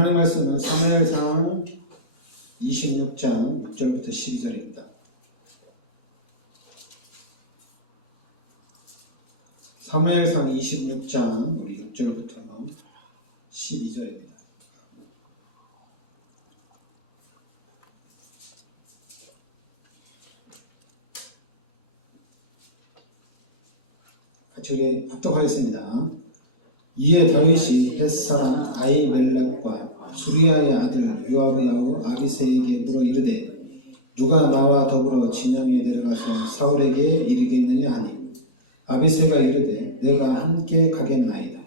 하나님 말씀은 사무엘상 26장 6절부터 12절입니다. 사무엘상 26장 우리 6절부터 12절입니다. 같이 우리 합독하겠습니다. 이에 다윗이 햇사람 아히멜렉과 수리아의 아들 요압의 아비새에게 물어 이르되 누가 나와 더불어 진영에 내려가서 사울에게 이르겠느냐 하니 아비새가 이르되 내가 함께 가겠나이다.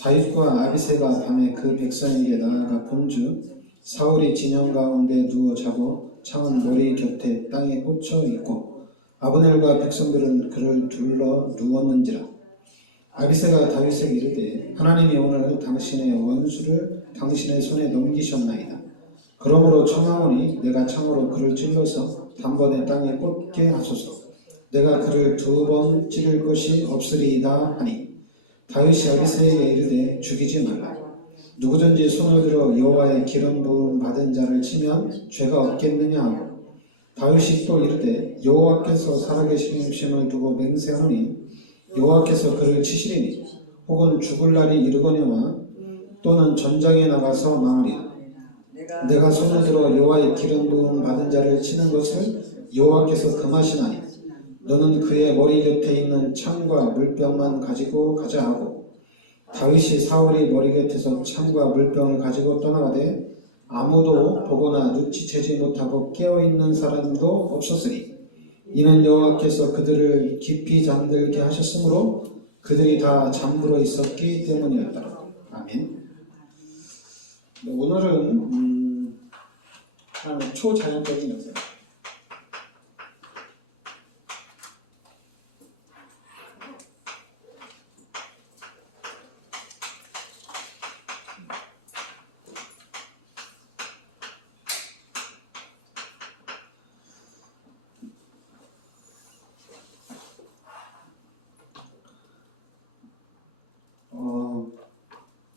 다윗과 아비새가 밤에 그 백성에게 나아가 본즉 사울이 진영 가운데 누워 자고 창은 머리 곁에 땅에 꽂혀 있고 아브넬과 백성들은 그를 둘러 누웠는지라. 아비새가 다윗에게 이르되 하나님이 오늘 당신의 원수를 당신의 손에 넘기셨나이다. 그러므로 청하오니 내가 창으로 그를 찔러서 단번에 땅에 꽂게 하소서. 내가 그를 2번 찌를 것이 없으리이다 하니 다윗이 아비새에게 이르되 죽이지 말라. 누구든지 손을 들어 여호와의 기름 부음 받은 자를 치면 죄가 없겠느냐 하고 다윗이 또 이르되 여호와께서 살아계심을 두고 맹세하노니 여호와께서 그를 치시리니 혹은 죽을 날이 이르거니와 또는 전장에 나가서 망하리라. 내가 손을 들어 여호와의 기름 부음 받은 자를 치는 것을 여호와께서 금하시나니 너는 그의 머리 곁에 있는 창과 물병만 가지고 가자 하고 다윗이 사울이 머리 곁에서 창과 물병을 가지고 떠나가되 아무도 보거나 눈치채지 못하고 깨어있는 사람도 없었으니 이는 여호와께서 그들을 깊이 잠들게 하셨으므로 그들이 다 잠들어 있었기 때문이었더라. 아멘. 오늘은 하나님의 초자연적인 역사.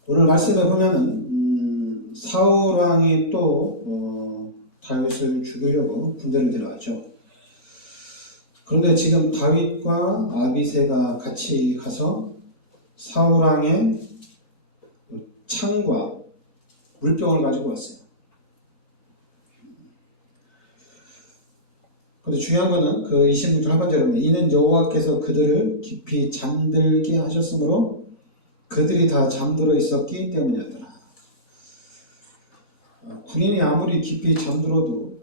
오늘 말씀에 보면은 사울 왕이 또 다윗을 죽이려고 군대를 데려왔죠. 그런데 지금 다윗과 아비새가 같이 가서 사울 왕의 창과 물병을 가지고 왔어요. 그런데 중요한 거는 그 26절 하반절에 이는 여호와께서 그들을 깊이 잠들게 하셨으므로 그들이 다 잠들어 있었기 때문이었더라. 군인이 아무리 깊이 잠들어도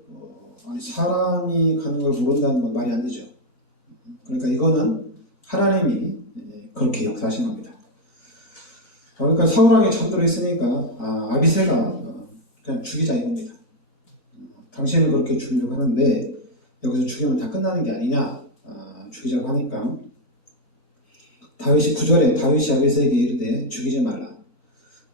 사람이 가는 걸 모른다는 건 말이 안 되죠. 그러니까 이거는 하나님이 그렇게 역사하신 겁니다. 그러니까 사울 왕이 잠들어 있으니까 아비새가 그냥 죽이자 이겁니다. 당신은 그렇게 죽이려고 하는데 여기서 죽이면 다 끝나는 게 아니냐, 죽이자고 하니까 다윗이 9절에 다윗이 아비새에게 이르되 죽이지 말라.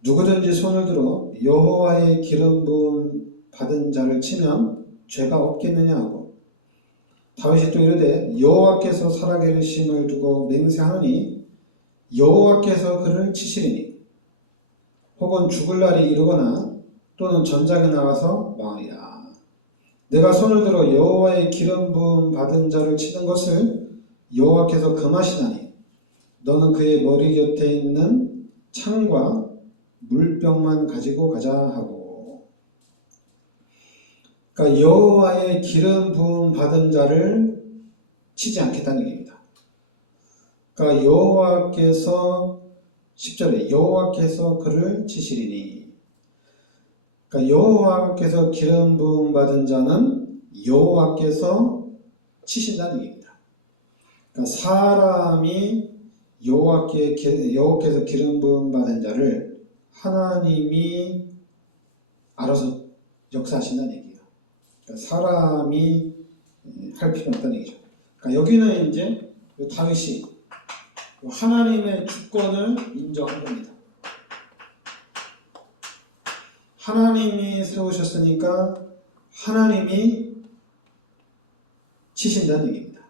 누구든지 손을 들어 여호와의 기름 부음 받은 자를 치면 죄가 없겠느냐 하고 다윗이 또 이르되 여호와께서 살아계심을 두고 맹세하노니 여호와께서 그를 치시리니 혹은 죽을 날이 이르거나 또는 전장에 나가서 망하리라. 내가 손을 들어 여호와의 기름 부음 받은 자를 치는 것을 여호와께서 금하시나니 너는 그의 머리 곁에 있는 창과 물병만 가지고 가자 하고. 그러니까 여호와의 기름 부음 받은 자를 치지 않겠다는 얘기입니다. 그러니까 여호와께서 10절에 여호와께서 그를 치시리니. 그러니까 여호와께서 기름 부음 받은 자는 여호와께서 치신다는 얘기입니다. 그러니까 사람이 여호와께서 기름 부음 받은 자를 하나님이 알아서 역사하신다는 얘기예요. 그러니까 사람이 할 필요는 없다는 얘기죠. 그러니까 여기는 이제 다윗이 하나님의 주권을 인정한 겁니다. 하나님이 세우셨으니까 하나님이 치신다는 얘기입니다.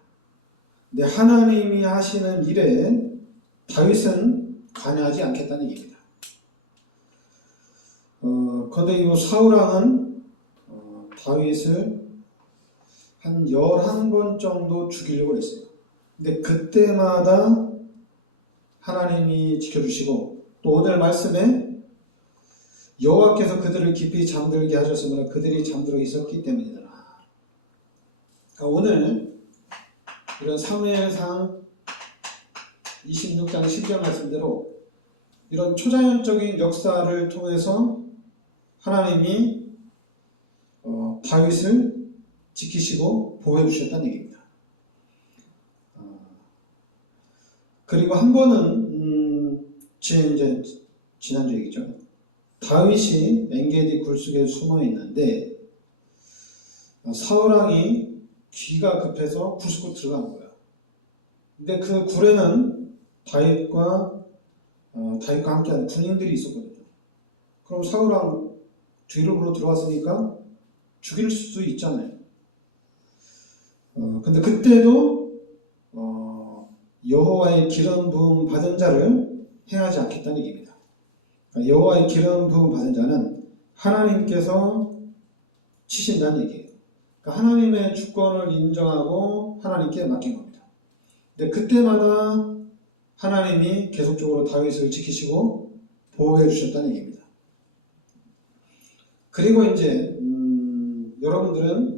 근데 하나님이 하시는 일에 다윗은 관여하지 않겠다는 얘기입니다. 그런데 이 사울왕은 다윗을 한 11번 정도 죽이려고 했어요. 근데 그때마다 하나님이 지켜주시고, 또 오늘 말씀에 여호와께서 그들을 깊이 잠들게 하셨으므로 그들이 잠들어 있었기 때문이더라. 그러니까 오늘 이런 사무엘상 26장 10절 말씀대로 이런 초자연적인 역사를 통해서 하나님이 다윗을 지키시고 보호해 주셨다는 얘기입니다. 그리고 한 번은 이제 지난주 얘기죠. 다윗이 엔게디 굴속에 숨어 있는데 사울왕이 귀가 급해서 굴속으로 들어간 거예요. 근데 그 굴에는 다윗과 함께하는 군인들이 있었거든요. 그럼 사울왕 뒤로 불러 들어왔으니까 죽일 수 있잖아요. 근데 그때도 여호와의 기름 부음 받은 자를 해하지 않겠다는 얘기입니다. 그러니까 여호와의 기름 부음 받은 자는 하나님께서 치신다는 얘기예요. 그러니까 하나님의 주권을 인정하고 하나님께 맡긴 겁니다. 근데 그때마다 하나님이 계속적으로 다윗을 지키시고 보호해 주셨다는 얘기입니다. 그리고 이제 여러분들은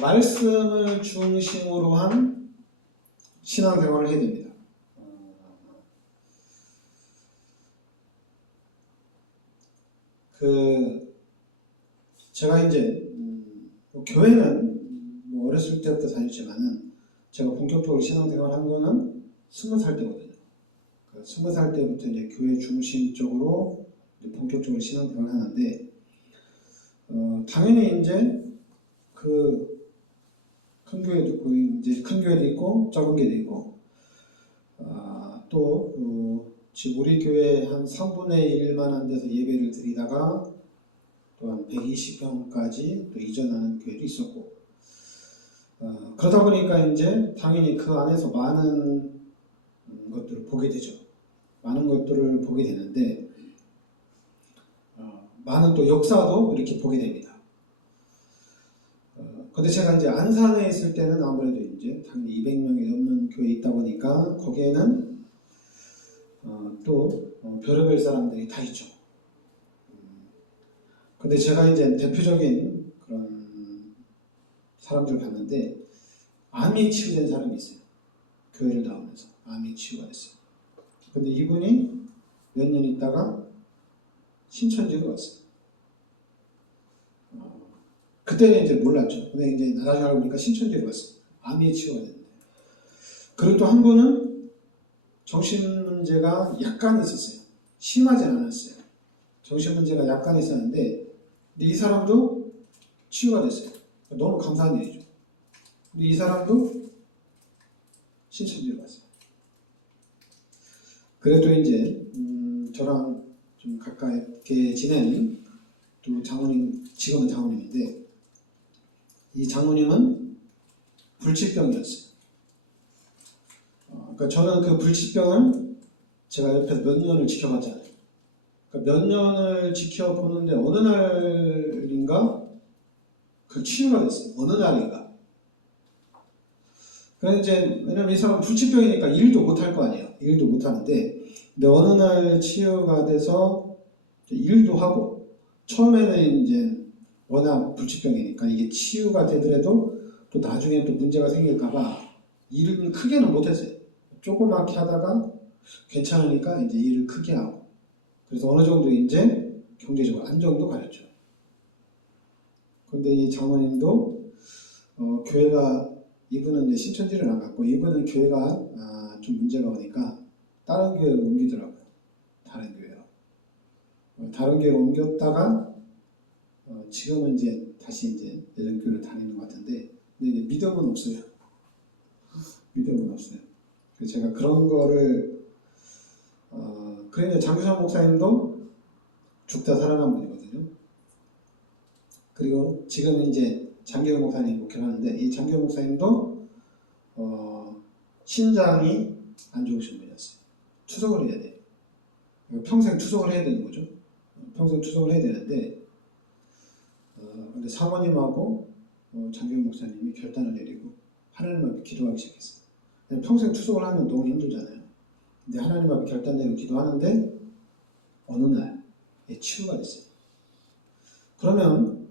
말씀을 중심으로 한 신앙생활을 해야 됩니다. 제가 이제 교회는 어렸을 때부터 다녔지만은 제가 본격적으로 신앙생활 한 거는 20살 때거든요. 20살 때부터 이제 교회 중심적으로 본격적으로 신앙생활을 하는데 당연히 이제 큰 교회도 있고, 이제 큰 교회도 있고 작은 교회도 있고, 또 지금 우리 교회 한 3분의 1만 한 데서 예배를 드리다가 또 한 120명까지 또 이전하는 교회도 있었고, 그러다 보니까 이제 당연히 그 안에서 많은 것들을 보게 되죠. 많은 것들을 보게 되는데, 많은 또 역사도 이렇게 보게 됩니다. 근데 제가 이제 안산에 있을 때는 아무래도 이제 당연히 200명이 넘는 교회에 있다 보니까 거기에는 또 별의별 사람들이 다 있죠. 근데 제가 이제 대표적인 그런 사람들 봤는데 암이 치유된 사람이 있어요. 교회를 나오면서 암이 치유가 됐어요. 근데 이분이 몇 년 있다가 신천지로 왔어요. 그때는 이제 몰랐죠. 근데 이제 나중에 알고 보니까 신천지로 갔어요. 암이 치유가 됐는데. 그리고 또 한 분은 정신 문제가 약간 있었어요. 심하진 않았어요. 정신 문제가 약간 있었는데, 근데 이 사람도 치유가 됐어요. 너무 감사한 일이죠. 근데 이 사람도 신천지로 갔어요. 그래도 이제 저랑 좀 가깝게 지낸 또 장모님, 지금은 장모님인데, 이 장모님은 불치병이었어요. 그러니까 저는 그 불치병을 제가 옆에서 몇 년을 지켜봤잖아요. 그러니까 몇 년을 지켜보는데 어느 날인가 그 치유가 됐어요. 어느 날인가. 그래서 이제 왜냐면 이 사람은 불치병이니까 일도 못할 거 아니에요. 일도 못하는데, 근데 어느 날 치유가 돼서 일도 하고, 처음에는 이제 워낙 불치병이니까 이게 치유가 되더라도 또 나중에 또 문제가 생길까봐 일을 크게는 못했어요. 조그맣게 하다가 괜찮으니까 이제 일을 크게 하고, 그래서 어느 정도 이제 경제적으로 안정도 가졌죠. 근데 이 장모님도 교회가, 이분은 이제 신천지를 안 갔고, 이분은 교회가 좀 문제가 오니까 다른 교회로 옮기더라고요. 다른 교회로. 다른 교회로 옮겼다가 지금은 이제 다시 이제 예전 교회를 다니는 것 같은데, 근데 이제 믿음은 없어요. 믿음은 없어요. 그래서 제가 그런 거를 그런데 장규성 목사님도 죽다 살아난 분이거든요. 그리고 지금 이제 장기영 목사님 목회하는데, 이 장기영 목사님도 신장이 안 좋으신 분이었어요. 추석을 해야 돼. 평생 추석을 해야 되는 거죠. 평생 추석을 해야 되는데 근데 사모님하고 장경 목사님이 결단을 내리고 하나님 앞에 기도하기 시작했어요. 평생 추석을 하면 너무 힘들잖아요. 근데 하나님 앞에 결단 내리고 기도하는데 어느 날 치유가 됐어요. 그러면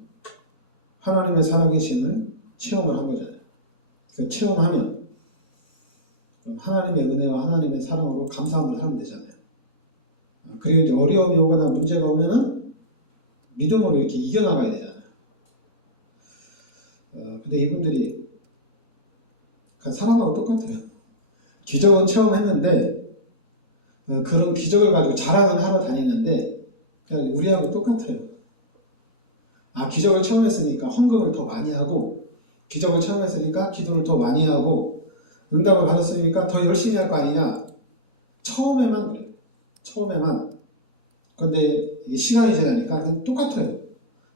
하나님의 살아계심을 체험을 한 거잖아요. 그 체험하면 그럼 하나님의 은혜와 하나님의 사랑으로 감사함을 하면 되잖아요. 그리고 이제 어려움이 오거나 문제가 오면은 믿음으로 이렇게 이겨나가야 되잖아요. 근데 이분들이 사람하고 똑같아요. 기적은 체험했는데 그런 기적을 가지고 자랑은 하러 다니는데 그냥 우리하고 똑같아요. 기적을 체험했으니까 헌금을 더 많이 하고 기적을 체험했으니까 기도를 더 많이 하고 응답을 받았으니까 더 열심히 할 거 아니냐. 처음에만 그래요. 처음에만. 그런데 이게 시간이 지나니까 그냥 똑같아요.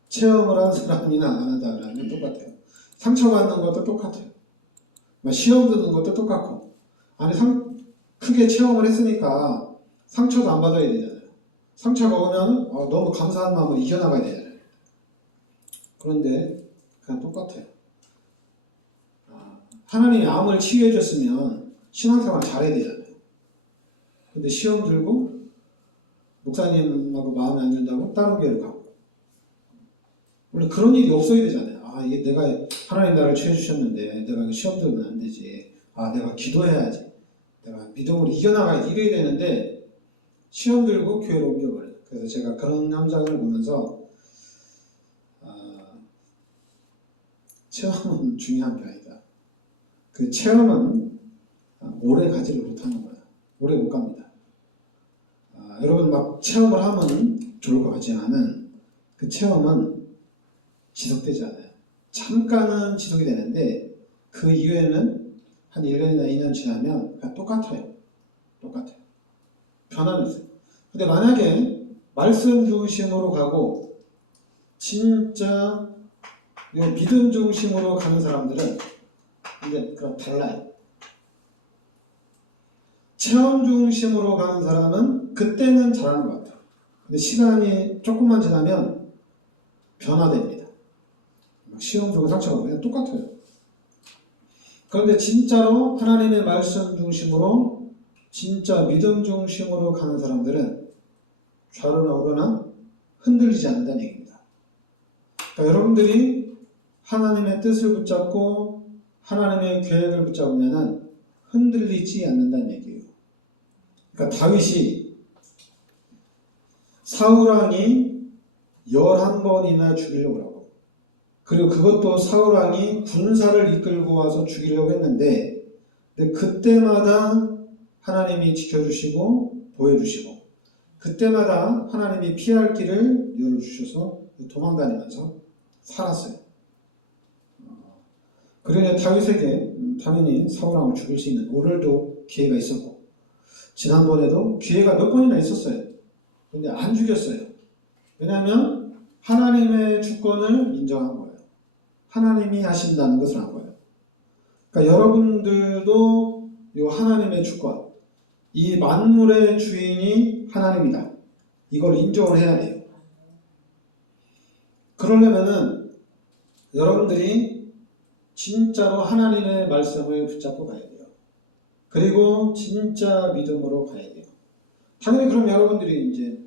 체험을 하는 사람이나 안 하는 사람은 똑같아요. 상처받는 것도 똑같아요. 시험 드는 것도 똑같고 크게 체험을 했으니까 상처도 안 받아야 되잖아요. 상처가 오면 너무 감사한 마음으로 이겨나가야 되잖아요. 그런데 그냥 똑같아요. 하나님이 암을 치유해 줬으면 신앙생활 잘해야 되잖아요. 근데 시험 들고 목사님하고 마음에 안 든다고 다른 교회를 가고 원래 그런 일이 없어야 되잖아요. 이게 내가 하나님 나를 치유해 주셨는데 내가 시험 들면 안 되지. 내가 기도해야지. 내가 믿음으로 이겨나가야지. 이래야 되는데 시험 들고 교회로 옮겨버려요. 그래서 제가 그런 현장을 보면서 체험은 중요한 게 아니다. 그 체험은 오래 가지를 못하는 거예요. 오래 못 갑니다. 여러분 막 체험을 하면 좋을 것 같지만은 그 체험은 지속되지 않아요. 잠깐은 지속이 되는데 그 이후에는 한 1년이나 2년 지나면 그냥 똑같아요. 똑같아요. 변함이 있어요. 근데 만약에 말씀 중심으로 가고 진짜 믿음 중심으로 가는 사람들은 이제 그럼 달라요. 체험 중심으로 가는 사람은 그때는 잘하는 것 같아요. 근데 시간이 조금만 지나면 변화됩니다. 시험 주고 상처가 그냥 똑같아요. 그런데 진짜로 하나님의 말씀 중심으로 진짜 믿음 중심으로 가는 사람들은 좌로나 우로나 흔들리지 않는다는 얘기입니다. 그러니까 여러분들이 하나님의 뜻을 붙잡고 하나님의 계획을 붙잡으면 흔들리지 않는다는 얘기예요. 그러니까 다윗이 사울왕이 11번이나 죽이려고 하고 그리고 그것도 사울왕이 군사를 이끌고 와서 죽이려고 했는데 근데 그때마다 하나님이 지켜주시고 보여주시고 그때마다 하나님이 피할 길을 열어주셔서 도망다니면서 살았어요. 그러니 다윗에게 당연히 사울왕을 죽일 수 있는 오늘도 기회가 있었고 지난번에도 기회가 몇 번이나 있었어요. 근데 안 죽였어요. 왜냐하면 하나님의 주권을 인정한 거예요. 하나님이 하신다는 것을 한 거예요. 그러니까 여러분들도 이 하나님의 주권, 이 만물의 주인이 하나님이다. 이걸 인정을 해야 돼요. 그러려면은 여러분들이 진짜로 하나님의 말씀을 붙잡고 가야 돼요. 그리고 진짜 믿음으로 가야 돼요. 당연히 그럼 여러분들이 이제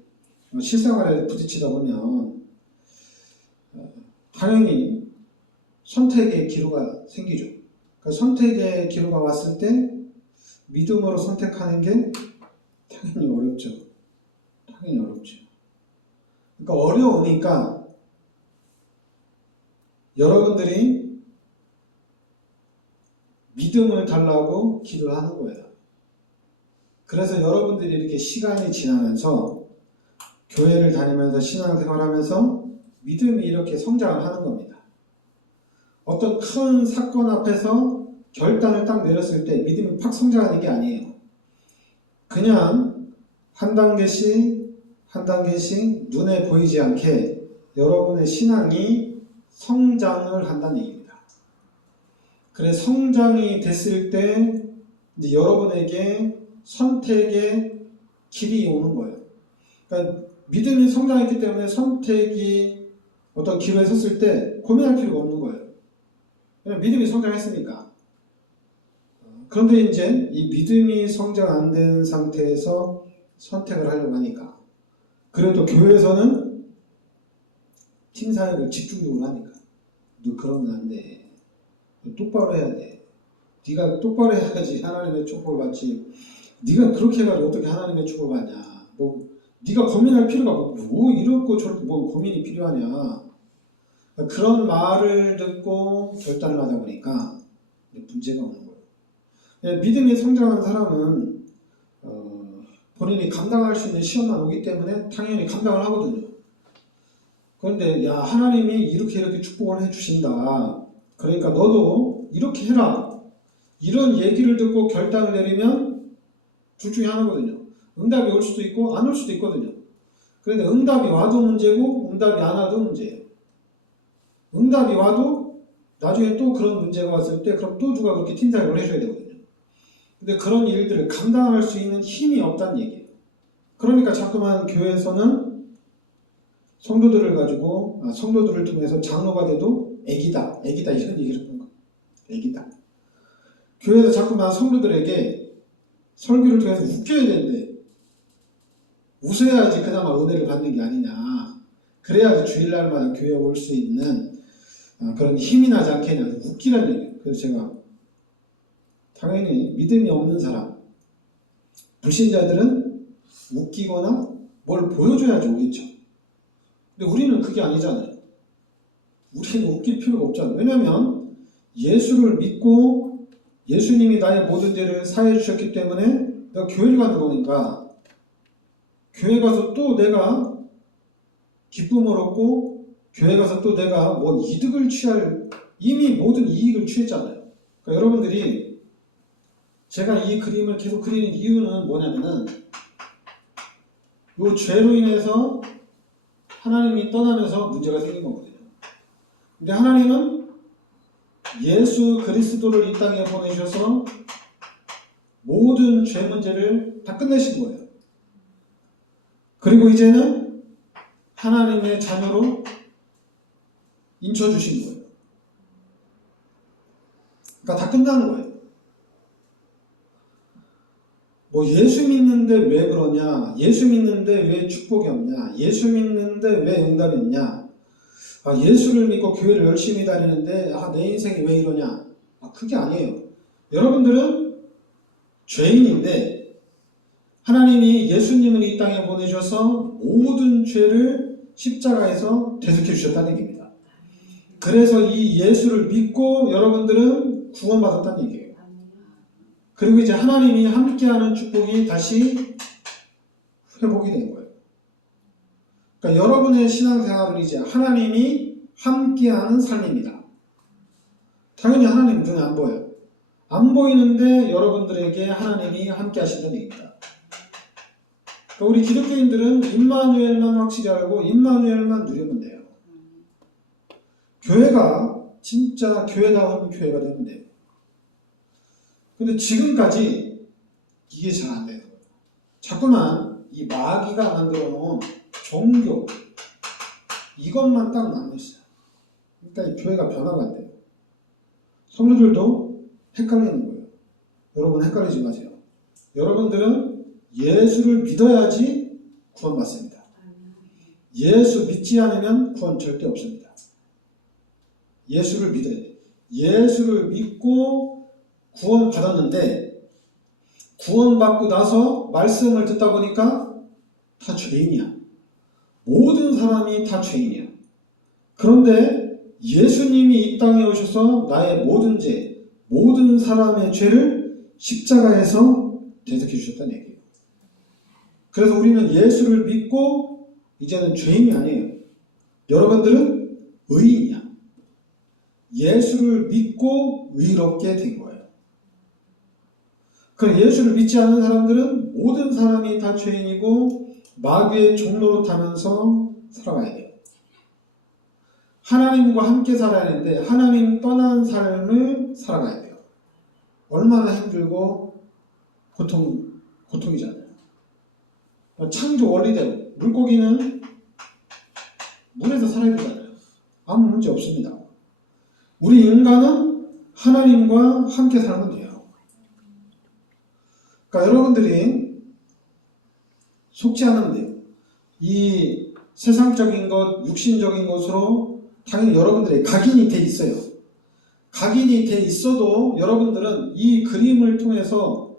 실생활에 부딪히다 보면 당연히 선택의 기로가 생기죠. 그 선택의 기로가 왔을 때 믿음으로 선택하는 게 당연히 어렵죠. 당연히 어렵죠. 그러니까 어려우니까 여러분들이 믿음을 달라고 기도를 하는 거예요. 그래서 여러분들이 이렇게 시간이 지나면서 교회를 다니면서 신앙생활하면서 믿음이 이렇게 성장을 하는 겁니다. 어떤 큰 사건 앞에서 결단을 딱 내렸을 때 믿음이 팍 성장하는 게 아니에요. 그냥 한 단계씩 한 단계씩 눈에 보이지 않게 여러분의 신앙이 성장을 한다는 얘기입니다. 그래 성장이 됐을 때 이제 여러분에게 선택의 길이 오는 거예요. 그러니까 믿음이 성장했기 때문에 선택이 어떤 기로에 섰을 때 고민할 필요가 없는 거예요. 그냥 믿음이 성장했으니까. 그런데 이제 이 믿음이 성장 안 된 상태에서 선택을 하려고 하니까, 그래도 교회에서는 팀 사역을 집중적으로 하니까, 너 그러면 안 돼. 너 똑바로 해야 돼. 네가 똑바로 해야지 하나님의 축복을 받지. 네가 그렇게 해가지고 어떻게 하나님의 축복을 받냐. 네가 고민할 필요가 뭐 이렇고 저렇고 뭐 고민이 필요하냐. 그런 말을 듣고 결단을 하다 보니까 문제가 오는 거예요. 믿음이 성장한 사람은 본인이 감당할 수 있는 시험만 오기 때문에 당연히 감당을 하거든요. 그런데 야, 하나님이 이렇게 축복을 해주신다. 그러니까 너도 이렇게 해라. 이런 얘기를 듣고 결단을 내리면 둘 중에 하나거든요. 응답이 올 수도 있고 안 올 수도 있거든요. 그런데 응답이 와도 문제고 응답이 안 와도 문제예요. 응답이 와도 나중에 또 그런 문제가 왔을 때 그럼 또 누가 그렇게 팀사역을 해줘야 되거든요. 근데 그런 일들을 감당할 수 있는 힘이 없다는 얘기예요. 그러니까 자꾸만 교회에서는 성도들을 통해서 장로가 돼도 애기다 이런 얘기를 하는 거예요. 애기다. 교회에서 자꾸만 성도들에게 설교를 통해서 웃겨야 되는데 웃어야지 그나마 은혜를 받는 게 아니냐. 그래야지 주일날마다 교회에 올 수 있는 그런 힘이 나지 않겠냐. 웃기라는 얘기예요. 그래서 제가 당연히 믿음이 없는 사람, 불신자들은 웃기거나 뭘 보여줘야지 오겠죠. 근데 우리는 그게 아니잖아요. 우리는 웃길 필요가 없잖아요. 왜냐하면 예수를 믿고 예수님이 나의 모든 죄를 사해 주셨기 때문에 내가 교회를 가는 거니까 교회 가서 또 내가 기쁨을 얻고 교회 가서 또 내가 뭔 이득을 취할, 이미 모든 이익을 취했잖아요. 그러니까 여러분들이 제가 이 그림을 계속 그리는 이유는 뭐냐면은 이 죄로 인해서 하나님이 떠나면서 문제가 생긴 거거든요. 근데 하나님은 예수 그리스도를 이 땅에 보내셔서 모든 죄 문제를 다 끝내신 거예요. 그리고 이제는 하나님의 자녀로 인쳐주신 거예요. 그러니까 다 끝난 거예요. 뭐 예수 믿는데 왜 그러냐, 예수 믿는데 왜 축복이 없냐, 예수 믿는데 왜 응답이 없냐, 예수를 믿고 교회를 열심히 다니는데 내 인생이 왜 이러냐, 그게 아니에요. 여러분들은 죄인인데 하나님이 예수님을 이 땅에 보내셔서 모든 죄를 십자가에서 대속해 주셨다는 얘기입니다. 그래서 이 예수를 믿고 여러분들은 구원받았다는 얘기예요. 그리고 이제 하나님이 함께하는 축복이 다시 회복이 된 거예요. 그러니까 여러분의 신앙생활은 이제 하나님이 함께하는 삶입니다. 당연히 하나님 눈에 안 보여요. 안 보이는데 여러분들에게 하나님이 함께 하신다는 얘기입니다. 그러니까 우리 기독교인들은 임마누엘만 확실히 알고 임마누엘만 누리면 돼요. 교회가 진짜 교회다운 교회가 되면 돼요. 근데 지금까지 이게 잘 안 되는 거예요. 자꾸만 이 마귀가 만들어 놓은 종교, 이것만 딱 남아있어요. 그러니까 이 교회가 변화가 안 돼요. 성도들도 헷갈리는 거예요. 여러분 헷갈리지 마세요. 여러분들은 예수를 믿어야지 구원받습니다. 예수 믿지 않으면 구원 절대 없습니다. 예수를 믿어야 돼요. 예수를 믿고 구원 받았는데 구원받고 나서 말씀을 듣다 보니까 다 죄인이야. 모든 사람이 다 죄인이야. 그런데 예수님이 이 땅에 오셔서 나의 모든 죄, 모든 사람의 죄를 십자가에서 대속해 주셨다는 얘기예요. 그래서 우리는 예수를 믿고 이제는 죄인이 아니에요. 여러분들은 의인이야. 예수를 믿고 의롭게 된 거예요. 그럼 예수를 믿지 않는 사람들은 모든 사람이 다 죄인이고 마귀의 종로로 타면서 살아가야 돼요. 하나님과 함께 살아야 하는데 하나님 떠난 삶을 살아가야 돼요. 얼마나 힘들고 고통이잖아요. 창조 원리대로 물고기는 물에서 살아야 되잖아요. 아무 문제 없습니다. 우리 인간은 하나님과 함께 살면 돼요. 그러니까 여러분들이 속지 않으면 돼요. 이 세상적인 것, 육신적인 것으로 당연히 여러분들이 각인이 돼 있어요. 각인이 돼 있어도 여러분들은 이 그림을 통해서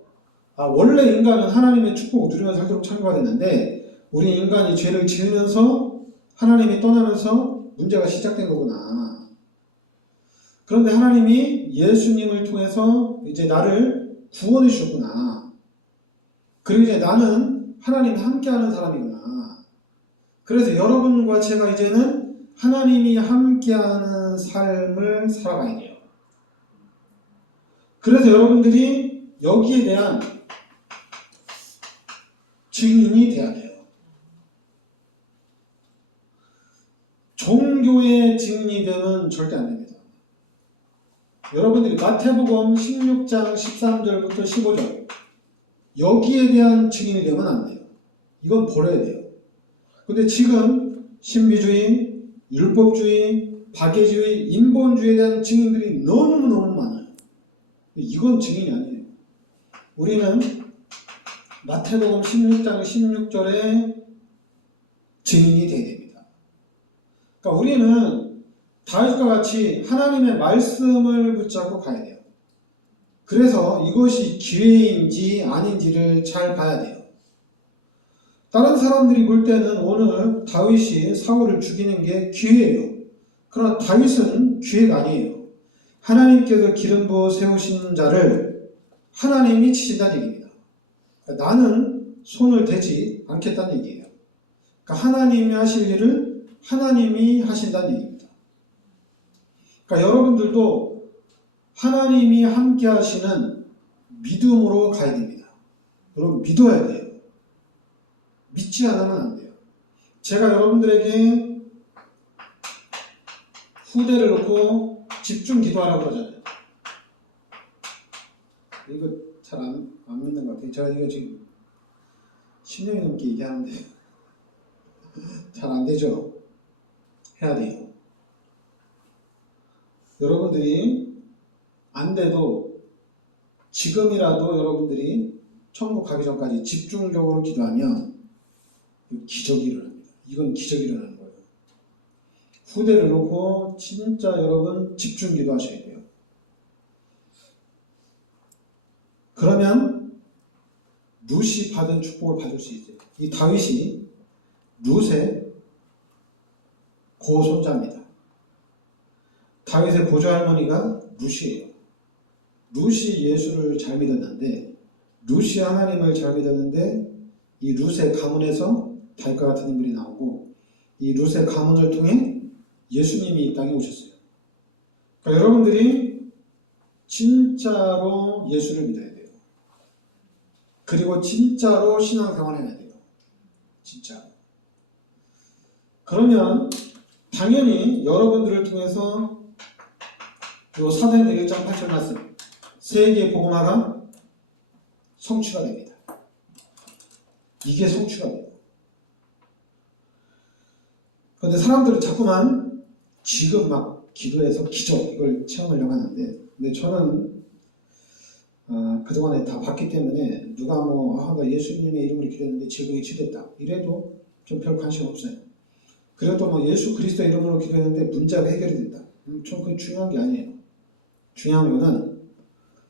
원래 인간은 하나님의 축복을 누리면서 살도록 창조가 됐는데 우리 인간이 죄를 지으면서 하나님이 떠나면서 문제가 시작된 거구나. 그런데 하나님이 예수님을 통해서 이제 나를 구원해 주셨구나. 그리고 이제 나는 하나님과 함께하는 사람이구나. 그래서 여러분과 제가 이제는 하나님이 함께하는 삶을 살아가야 돼요. 그래서 여러분들이 여기에 대한 증인이 돼야 돼요. 종교의 증인이 되면 절대 안 됩니다. 여러분들이 마태복음 16장 13절부터 15절 여기에 대한 증인이 되면 안 돼요. 이건 버려야 돼요. 근데 지금 신비주의, 율법주의, 박애주의, 인본주의에 대한 증인들이 너무너무 많아요. 이건 증인이 아니에요. 우리는 마태복음 16장 16절에 증인이 되어야 됩니다. 그러니까 우리는 다윗과 같이 하나님의 말씀을 붙잡고 가야 돼요. 그래서 이것이 기회인지 아닌지를 잘 봐야 돼요. 다른 사람들이 볼 때는 오늘 다윗이 사울을 죽이는 게 기회예요. 그러나 다윗은 기회가 아니에요. 하나님께서 기름 부어 세우신 자를 하나님이 치신다는 얘기입니다. 그러니까 나는 손을 대지 않겠다는 얘기예요. 그러니까 하나님이 하실 일을 하나님이 하신다는 얘기입니다. 그러니까 여러분들도 하나님이 함께 하시는 믿음으로 가야 됩니다. 여러분 믿어야 돼요. 믿지 않으면 안 돼요. 제가 여러분들에게 후대를 놓고 집중 기도하라고 그러잖아요. 이거 잘 안 믿는 것 같아요. 제가 이거 지금 10년이 넘게 얘기하는데 잘 안 되죠? 해야 돼요. 여러분들이 안 돼도 지금이라도 여러분들이 천국 가기 전까지 집중적으로 기도하면 기적이 일어납니다. 이건 기적이 일어나는 거예요. 후대를 놓고 진짜 여러분 집중 기도하셔야 돼요. 그러면 룻이 받은 축복을 받을 수 있어요. 이 다윗이 룻의 고손자입니다. 다윗의 보조할머니가 룻이에요. 룻이 예수를 잘 믿었는데 룻이 하나님을 잘 믿었는데 이 룻의 가문에서 다윗과 같은 인물이 나오고 이 룻의 가문을 통해 예수님이 이 땅에 오셨어요. 그러니까 여러분들이 진짜로 예수를 믿어야 돼요. 그리고 진짜로 신앙생활을 해야 돼요. 진짜. 그러면 당연히 여러분들을 통해서 요 사도행전 1장 8절 말씀 세계의 복음화가 성취가 됩니다. 이게 성취가 돼요. 그런데 사람들은 자꾸만 지금 막 기도해서 기적 이걸 체험하려고 하는데 근데 저는 그동안에 다 봤기 때문에 누가 나 예수님의 이름으로 기도했는데 질병이 치료됐다 이래도 좀 별 관심 없어요. 그래도 예수 그리스도 이름으로 기도했는데 문제가 해결이 됐다. 전 그게 중요한 게 아니에요. 중요한 거는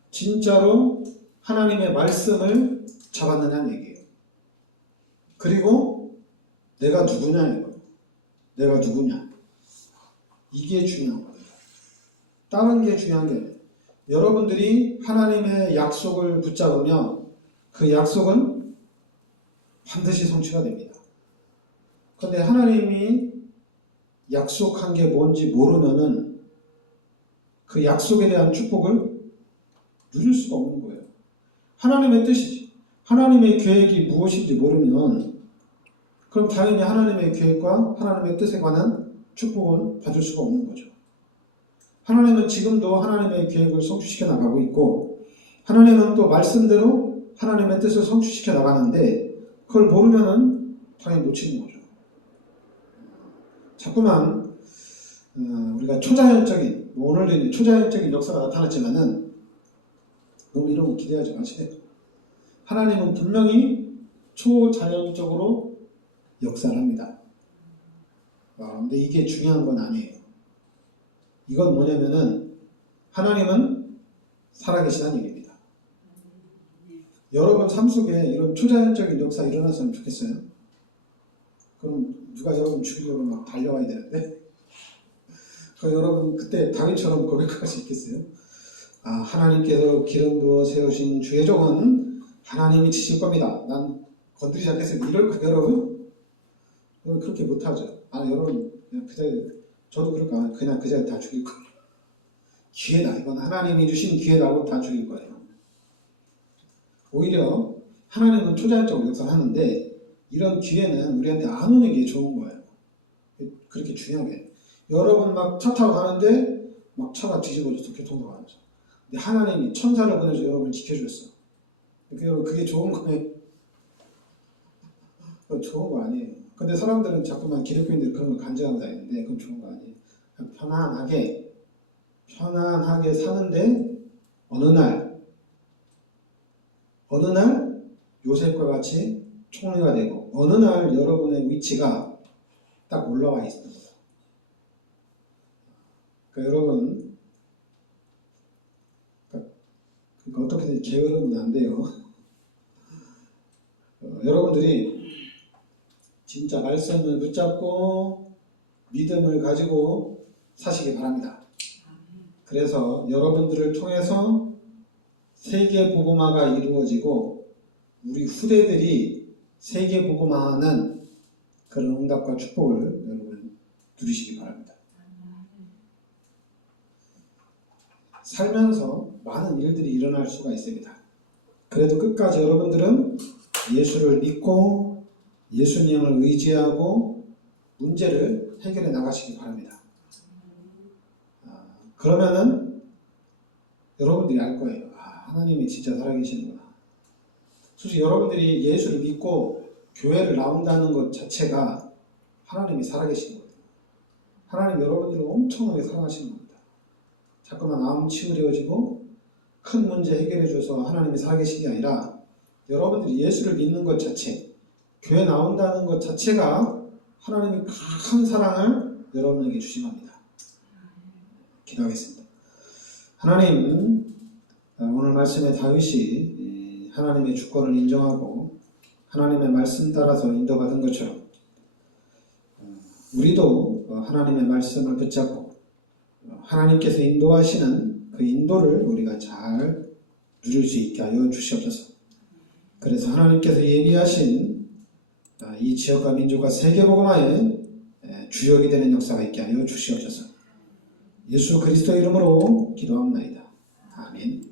진짜로 하나님의 말씀을 잡았느냐는 얘기예요. 그리고 내가 누구냐 이거. 내가 누구냐. 이게 중요한 거예요. 다른 게 중요한 게 아니에요. 여러분들이 하나님의 약속을 붙잡으면 그 약속은 반드시 성취가 됩니다. 그런데 하나님이 약속한 게 뭔지 모르면은 그 약속에 대한 축복을 누릴 수가 없는 거예요. 하나님의 뜻이지. 하나님의 계획이 무엇인지 모르면 그럼 당연히 하나님의 계획과 하나님의 뜻에 관한 축복은 받을 수가 없는 거죠. 하나님은 지금도 하나님의 계획을 성취시켜 나가고 있고 하나님은 또 말씀대로 하나님의 뜻을 성취시켜 나가는데 그걸 모르면은 당연히 놓치는 거죠. 자꾸만 우리가 초자연적인, 오늘도 이제 초자연적인 역사가 나타났지만은 너무 이런 거 기대하지 마시래요. 하나님은 분명히 초자연적으로 역사를 합니다. 근데 이게 중요한 건 아니에요. 이건 뭐냐면은 하나님은 살아계시다는 얘기입니다. 여러분 삶 속에 이런 초자연적인 역사 일어났으면 좋겠어요? 그럼 누가 여러분 죽이려고 막 달려와야 되는데? 여러분 그때 다윗처럼 고백할 수 있겠어요? 하나님께서 기름 부어 세우신 주의 종은 하나님이 치실 겁니다. 난 건드리지 않겠습니다. 이럴까 여러분? 그렇게 못하죠. 여러분 저도 그럴까? 그냥 그 자리에 다 죽일 거예요. 기회다. 이건 하나님이 주신 기회다고 다 죽일 거예요. 오히려 하나님은 초자연적으로 역사를 하는데 이런 기회는 우리한테 안 오는 게 좋은 거예요. 그렇게 중요하게. 여러분 막 차 타고 가는데 막 차가 뒤집어져서 교통사고가 나죠. 근데 하나님이 천사를 보내서 여러분을 지켜주셨어. 그게 좋은 거예요. 좋은 거 아니에요. 근데 사람들은 자꾸만 기독교인들이 그런 걸 간증하고 다니는데 그건 좋은 거 아니에요. 편안하게 사는데 어느 날 요셉과 같이 총리가 되고 어느 날 여러분의 위치가 딱 올라와 있는 거예요. 그러니까 여러분 그러니까 어떻게든 게으르면 안 돼요. 여러분들이 진짜 말씀을 붙잡고 믿음을 가지고 사시기 바랍니다. 그래서 여러분들을 통해서 세계 복음화가 이루어지고 우리 후대들이 세계 복음화하는 그런 응답과 축복을 여러분 누리시기 바랍니다. 살면서 많은 일들이 일어날 수가 있습니다. 그래도 끝까지 여러분들은 예수를 믿고 예수님을 의지하고 문제를 해결해 나가시기 바랍니다. 그러면은 여러분들이 알 거예요. 하나님이 진짜 살아계시는구나. 솔직히 여러분들이 예수를 믿고 교회를 나온다는 것 자체가 하나님이 살아계신 거예요. 하나님 여러분들을 엄청나게 사랑하시는 겁니다. 자꾸만 암 치유되어지고 큰 문제 해결해 줘서 하나님이 살아계신 게 아니라 여러분들이 예수를 믿는 것 자체, 교회 나온다는 것 자체가 하나님이 큰 사랑을 여러분에게 주신 겁니다. 기도하겠습니다. 하나님, 오늘 말씀에 다윗이 하나님의 주권을 인정하고 하나님의 말씀 따라서 인도받은 것처럼 우리도 하나님의 말씀을 붙잡고 하나님께서 인도하시는 그 인도를 우리가 잘 누릴 수 있게 하여 주시옵소서. 그래서 하나님께서 예비하신 이 지역과 민족과 세계복음화의 주역이 되는 역사가 있게 하여 주시옵소서. 예수 그리스도 이름으로 기도합니다. 아멘.